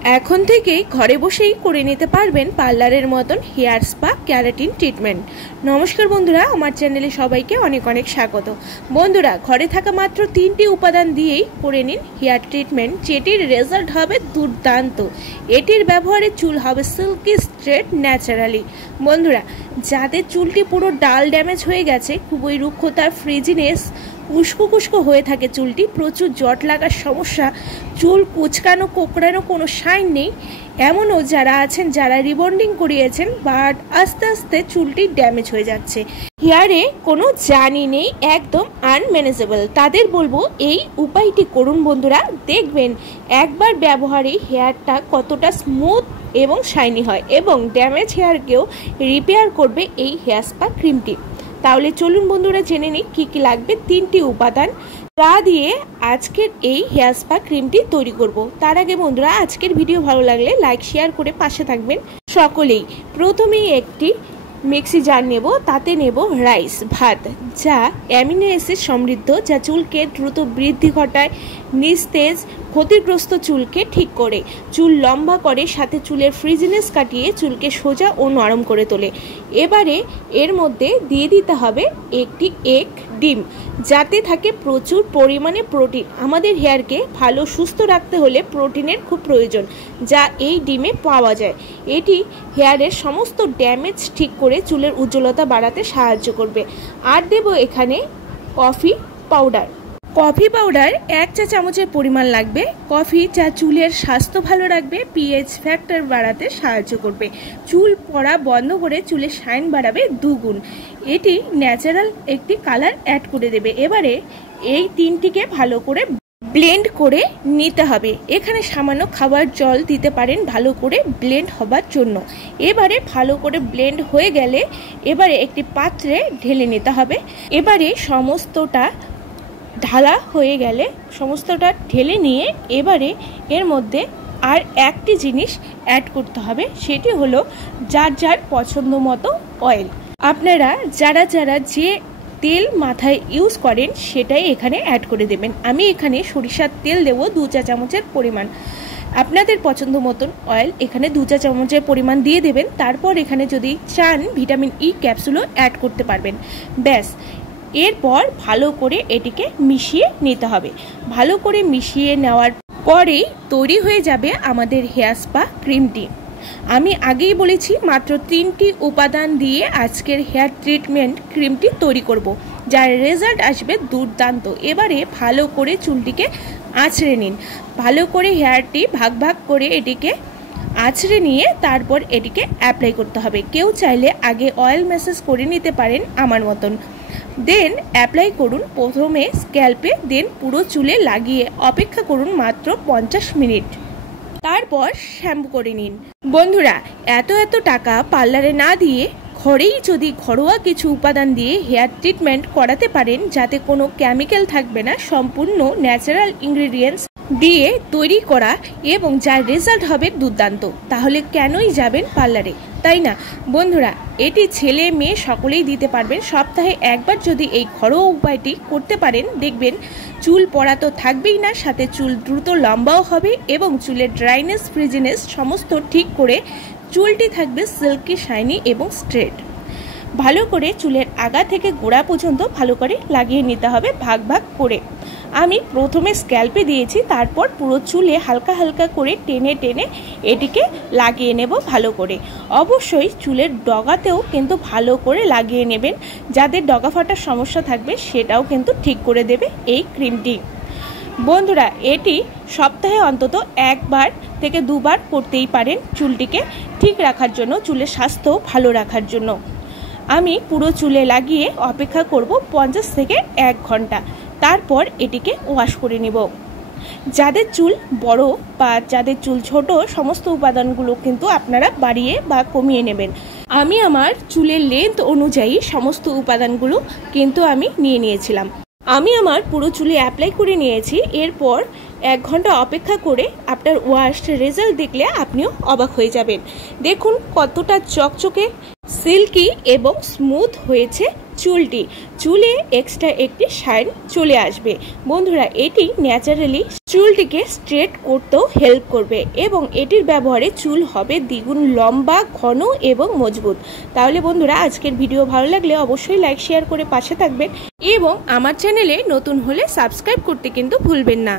এখন থেকেই ঘরে বসেই করে নিতে পারবেন পার্লারের মতন হেয়ার স্পা ক্যারাটিন ট্রিটমেন্ট। নমস্কার বন্ধুরা, আমার চ্যানেলে সবাইকে অনেক অনেক স্বাগত। বন্ধুরা, ঘরে থাকা মাত্র 3টি উপাদান দিয়েই করে নিন হেয়ার ট্রিটমেন্ট, যেটির রেজাল্ট হবে দুর্দান্ত। এটির ব্যবহারে চুল হবে সিল্কি স্ট্রেট ন্যাচারালি। বন্ধুরা, যাদের চুলটি পুরো ডাল ড্যামেজ হয়ে গেছে, খুবই রুক্ষতা, ফ্রিজিনেস, উস্কো কুস্কো হয়ে থাকে চুলটি, প্রচুর জট লাগার সমস্যা, চুল কুচকানো কোঁকড়ানো কোনো সাইন নেই, এমনও যারা আছেন যারা রিবন্ডিং করিয়েছেন বাট আস্তে আস্তে চুলটি ড্যামেজ হয়ে যাচ্ছে, হেয়ারে কোনো জানি নেই, একদম আনম্যানেজেবল, তাদের বলবো এই উপায়টি করুন। বন্ধুরা, দেখবেন একবার ব্যবহারে হেয়ারটা কতটা স্মুথ এবং শাইনি হয় এবং ড্যামেজ হেয়ারকেও রিপেয়ার করবে এই হেয়ার স্পা ক্রিমটি। তাহলে চলুন বন্ধুরা, জেনে নিই কী কী লাগবে। 3টি উপাদান যা দিয়ে আজকের এই হেয়ার স্পা ক্রিমটি তৈরি করব। তার আগে বন্ধুরা, আজকের ভিডিও ভালো লাগলে লাইক শেয়ার করে পাশে থাকবেন সকলেই। প্রথমেই একটি মিক্সি জার নেব, তাতে নেব রাইস ভাত, যা অ্যামিনো অ্যাসিড সমৃদ্ধ, যা চুলকে দ্রুত বৃদ্ধি ঘটায়, নিস্তেজ ক্ষতিগ্রস্ত চুলকে ঠিক করে, চুল লম্বা করে, সাথে চুলের ফ্রিজিনেস কাটিয়ে চুলকে সোজা ও নরম করে তোলে। এবারে এর মধ্যে দিয়ে দিতে হবে একটি এগ ডিম, যাতে থাকে প্রচুর পরিমাণে প্রোটিন। আমাদের হেয়ারকে ভালো সুস্থ রাখতে হলে প্রোটিনের খুব প্রয়োজন, যা এই ডিমে পাওয়া যায়। এটি হেয়ারের সমস্ত ড্যামেজ ঠিক করে চুলের উজ্জ্বলতা বাড়াতে সাহায্য করবে। আর দেব এখানে কফি পাউডার। কফি পাউডার 1 চা চামচের পরিমাণ লাগবে। কফি যা চুলের স্বাস্থ্য ভালো রাখবে, পিএইচ ফ্যাক্টর বাড়াতে সাহায্য করবে, চুল পড়া বন্ধ করে চুলের শাইন বাড়াবে 2 গুণ। এটি ন্যাচারাল একটি কালার অ্যাড করে দেবে। এবারে এই 3টিকে ভালো করে ব্লেন্ড করে নিতে হবে। এখানে সামান্য খাবার জল দিতে পারেন ভালো করে ব্লেন্ড হবার জন্য। এবারে ভালো করে ব্লেন্ড হয়ে গেলে এবারে একটি পাত্রে ঢেলে নিতে হবে। এবারে সমস্তটা ঢালা হয়ে গেলে সমস্তটা ঢেলে নিয়ে এবারে এর মধ্যে আর একটি জিনিস অ্যাড করতে হবে, সেটি হলো যার যার পছন্দ মতো অয়েল। আপনারা যারা যারা যে তেল মাথায় ইউজ করেন সেটাই এখানে অ্যাড করে দেবেন। আমি এখানে সরিষার তেল দেবো 2 চা চামচের পরিমাণ। আপনাদের পছন্দ মতন অয়েল এখানে 2 চা চামচের পরিমাণ দিয়ে দেবেন। তারপর এখানে যদি চান ভিটামিন ই ক্যাপসুলও অ্যাড করতে পারবেন। ব্যাস, এরপর ভালো করে এটিকে মিশিয়ে নিতে হবে। ভালো করে মিশিয়ে নেওয়ার পরেই তৈরি হয়ে যাবে আমাদের হেয়ার স্পা ক্রিমটি। আমি আগেই বলেছি মাত্র 3টি উপাদান দিয়ে আজকের হেয়ার ট্রিটমেন্ট ক্রিমটি তৈরি করব, যার রেজাল্ট আসবে দুর্দান্ত। এবারে ভালো করে চুলটিকে আঁচড়ে নিন। ভালো করে হেয়ারটি ভাগ ভাগ করে এটিকে আঁচড়ে নিয়ে তারপর এটিকে অ্যাপ্লাই করতে হবে। কেউ চাইলে আগে অয়েল ম্যাসাজ করে নিতে পারেন আমার মতন, দেন অ্যাপ্লাই করুন প্রথমে স্ক্যাল্পে, দেন পুরো চুলে লাগিয়ে অপেক্ষা করুন মাত্র 50 মিনিট, তারপর শ্যাম্পু করে নিন। বন্ধুরা, এত টাকা পার্লারে না দিয়ে ঘরেই যদি ঘরোয়া কিছু উপাদান দিয়ে হেয়ার ট্রিটমেন্ট করাতে পারেন, যাতে কোনো কেমিক্যাল থাকবে না, সম্পূর্ণ ন্যাচারাল ইনগ্রেডিয়েন্টস দিয়ে তৈরি করা এবং যার রেজাল্ট হবে দুর্দান্ত, তাহলে কেনই যাবেন পার্লারে, তাই না? বন্ধুরা, এটি ছেলে মেয়ে সকলেই দিতে পারবেন। সপ্তাহে একবার যদি এই ঘরোয়া উপায়টি করতে পারেন, দেখবেন চুল পড়া তো থাকবেই না, সাথে চুল দ্রুত লম্বাও হবে এবং চুলের ড্রাইনেস ফ্রিজিনেস সমস্ত ঠিক করে চুলটি থাকবে সিল্কি শাইনি এবং স্ট্রেট। ভালো করে চুলের আগা থেকে গোড়া পর্যন্ত ভালো করে লাগিয়ে নিতে হবে ভাগ ভাগ করে। আমি প্রথমে স্ক্যাল্পে দিয়েছি, তারপর পুরো চুলে হালকা হালকা করে টেনে টেনে এটিকে লাগিয়ে নেব ভালো করে। অবশ্যই চুলের ডগাতেও কিন্তু ভালো করে লাগিয়ে নেবেন, যাদের ডগা ফাটার সমস্যা থাকবে সেটাও কিন্তু ঠিক করে দেবে এই ক্রিমটি। বন্ধুরা, এটি সপ্তাহে অন্তত 1বার থেকে 2বার করতেই পারেন চুলটিকে ঠিক রাখার জন্য, চুলের স্বাস্থ্য ভালো রাখার জন্য। আমি পুরো চুলে লাগিয়ে অপেক্ষা করব 50 থেকে 1 ঘন্টা, তারপর এটিকে ওয়াশ করে নেব। যাদের চুল বড় বা যাদের চুল ছোট, সমস্ত উপাদানগুলো কিন্তু আপনারা বাড়িয়ে বা কমিয়ে নেবেন। আমি আমার চুলের লেন্থ অনুযায়ী সমস্ত উপাদানগুলো কিন্তু আমি নিয়ে নিয়েছিলাম। আমি আমার পুরো চুলে অ্যাপ্লাই করে নিয়েছি। এরপর 1 ঘন্টা অপেক্ষা করে আফটার ওয়াশ রেজাল্ট দেখলে আপনিও অবাক হয়ে যাবেন। দেখুন কতটা চকচকে, সিল্কি এবং স্মুথ হয়েছে চুলে এক্সট্রা একটি শাইন চলে আসবে। বন্ধুরা এটি ন্যাচারালি চুলটিকে স্ট্রেট করতেও হেল্প করবে এবং এটির ব্যবহারে চুল হবে দ্বিগুণ লম্বা, ঘন এবং মজবুত। তাহলে বন্ধুরা আজকের ভিডিও ভালো লাগলে অবশ্যই লাইক শেয়ার করে পাশে থাকবেন এবং আমার চ্যানেলে নতুন হলে সাবস্ক্রাইব করতে কিন্তু ভুলবেন না।